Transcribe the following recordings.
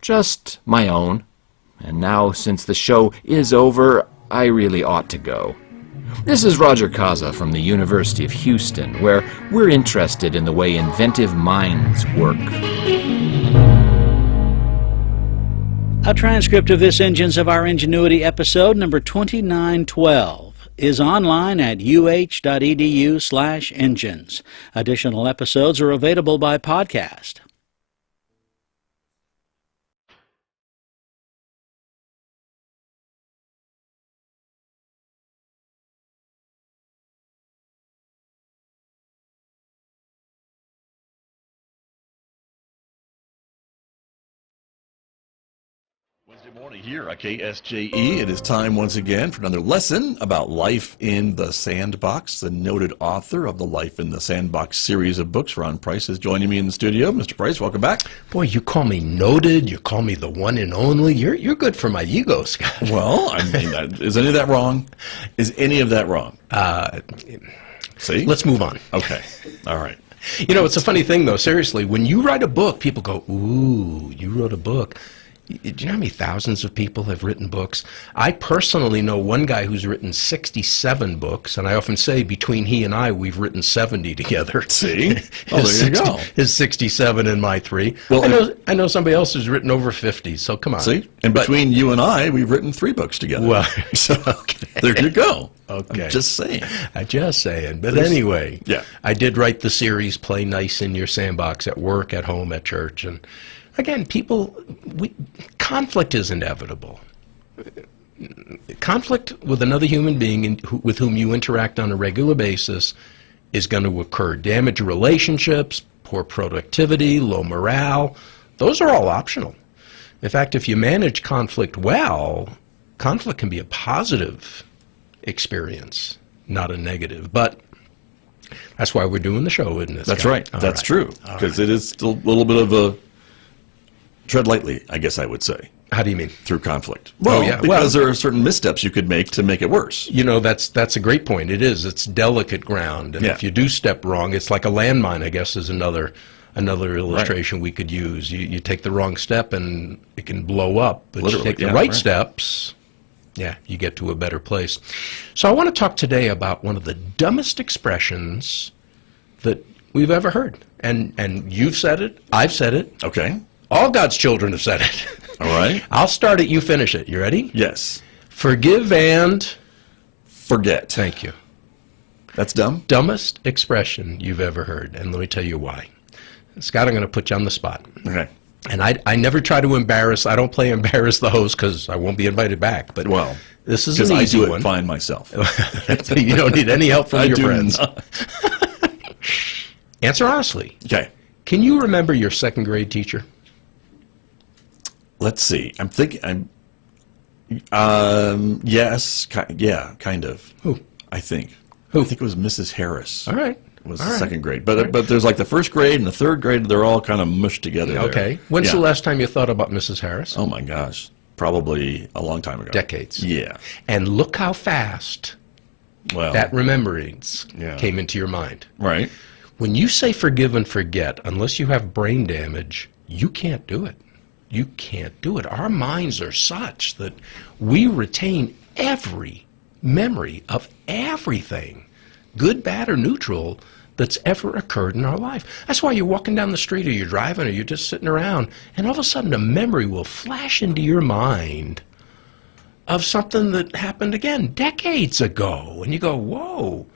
just my own. And now, since the show is over, I really ought to go. This is Roger Kaza from the University of Houston, where we're interested in the way inventive minds work. A transcript of this Engines of Our Ingenuity episode number 2912 is online at uh.edu/engines. Additional episodes are available by podcast. Wednesday morning here at KSJE. It is time once again for another lesson about life in the Sandbox. The noted author of the Life in the Sandbox series of books, Ron Price, is joining me in the studio. Mr. Price, welcome back. Boy, you call me noted. You call me the one and only. You're good for my ego, Scott. Well, I mean, is any of that wrong? Is any of that wrong? See? Let's move on. Okay. All right. You know, it's a funny thing, though. Seriously, when you write a book, people go, ooh, you wrote a book. Do you know how many thousands of people have written books? I personally know one guy who's written 67 books, and I often say between he and I, we've written 70 together. See? Oh, there you go. His 67 and my 3. Well, I know somebody else who's written over 50, so come on. See? And between you and I, we've written 3 books together. Well, so okay. There you go. Okay. I'm just saying. But anyway, yeah. I did write the series, Play Nice in Your Sandbox, at work, at home, at church, and again, conflict is inevitable. Conflict with another human being with whom you interact on a regular basis is going to occur. Damaged relationships, poor productivity, low morale, those are all optional. In fact, if you manage conflict well, conflict can be a positive experience, not a negative. But that's why we're doing the show, isn't it? That's right. That's true. Because it is still a little bit of a tread lightly, I guess I would say. How do you mean? Through conflict. Well, because there are certain missteps you could make to make it worse. You know, that's a great point. It is. It's delicate ground. And if you do step wrong, it's like a landmine, I guess, is another illustration we could use. You take the wrong step and it can blow up. But you take the right steps, you get to a better place. So I want to talk today about one of the dumbest expressions that we've ever heard. And you've said it. I've said it. Okay. All God's children have said it. All right. I'll start it, you finish it. You ready? Yes. Forgive and forget. Thank you. That's dumb? Dumbest expression you've ever heard. And let me tell you why. Scott, I'm going to put you on the spot. Okay. And I never try to embarrass. I don't play embarrass the host because I won't be invited back. But this is an easy one. I do it fine myself. You don't need any help from your friends. Not. Answer honestly. Okay. Can you remember your second grade teacher? Let's see. I'm thinking. Yes. Kind of. Who? I think. Who? I think it was Mrs. Harris. All right. It was the second grade. But there's like the first grade and the third grade. They're all kind of mushed together. Okay. When's the last time you thought about Mrs. Harris? Oh my gosh. Probably a long time ago. Decades. Yeah. And look how fast that remembrance came into your mind. Right. When you say forgive and forget, unless you have brain damage, you can't do it. You can't do it. Our minds are such that we retain every memory of everything, good, bad, or neutral, that's ever occurred in our life. That's why you're walking down the street or you're driving or you're just sitting around and all of a sudden a memory will flash into your mind of something that happened again decades ago. And you go, whoa.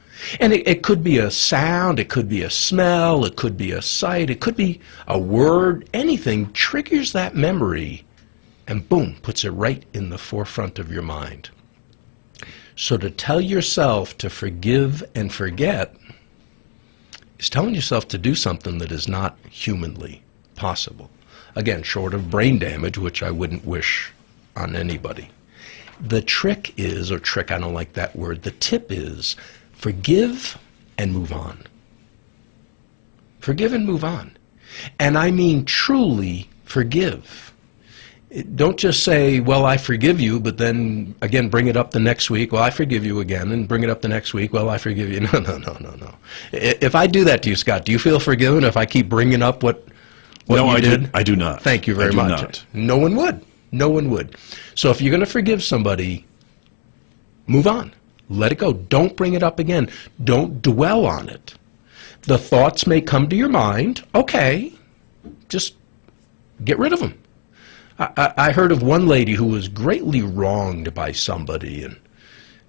And it could be a sound, it could be a smell, it could be a sight, it could be a word, anything triggers that memory and boom, puts it right in the forefront of your mind. So to tell yourself to forgive and forget is telling yourself to do something that is not humanly possible. Again, short of brain damage, which I wouldn't wish on anybody. The trick is, or trick, I don't like that word, the tip is forgive and move on. Forgive and move on. And I mean truly forgive. Don't just say, well, I forgive you, but then again bring it up the next week. Well, I forgive you again, and bring it up the next week. Well, I forgive you. No. If I do that to you, Scott, do you feel forgiven if I keep bringing up what what No, you did? I do not. Thank you very I do much. not. No one would. No one would. So if you're going to forgive somebody, move on. Let it go. Don't bring it up again. Don't dwell on it. The thoughts may come to your mind. Okay, just get rid of them. I heard of one lady who was greatly wronged by somebody,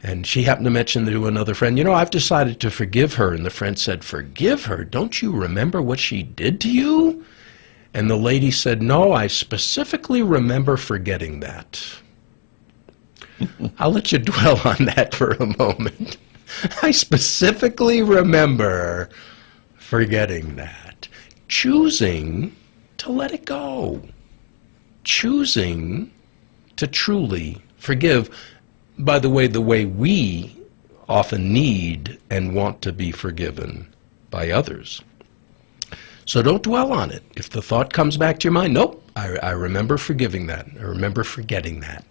and she happened to mention to another friend, you know, I've decided to forgive her. And the friend said, forgive her? Don't you remember what she did to you? And the lady said, no, I specifically remember forgetting that. I'll let you dwell on that for a moment. I specifically remember forgetting that. Choosing to let it go. Choosing to truly forgive. By the way we often need and want to be forgiven by others. So don't dwell on it. If the thought comes back to your mind, nope, I remember forgiving that. I remember forgetting that.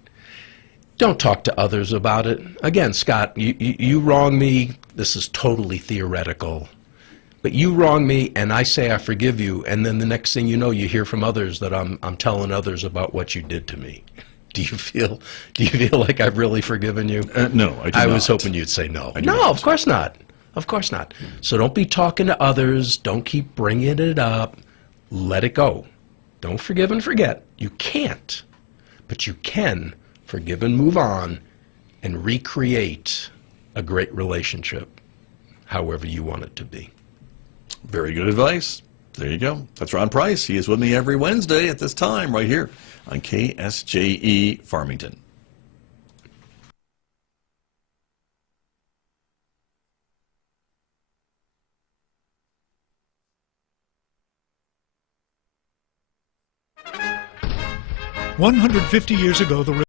Don't talk to others about it. Again, Scott, you wrong me. This is totally theoretical. But you wrong me, and I say I forgive you, and then the next thing you know, you hear from others that I'm telling others about what you did to me. Do you feel like I've really forgiven you? No, I do not. I was hoping you'd say no. No, not. of course not. Of course not. So don't be talking to others. Don't keep bringing it up. Let it go. Don't forgive and forget. You can't. But you can forgive and move on and recreate a great relationship, however you want it to be. Very good advice. There you go. That's Ron Price. He is with me every Wednesday at this time right here on KSJE Farmington. "150 years ago, the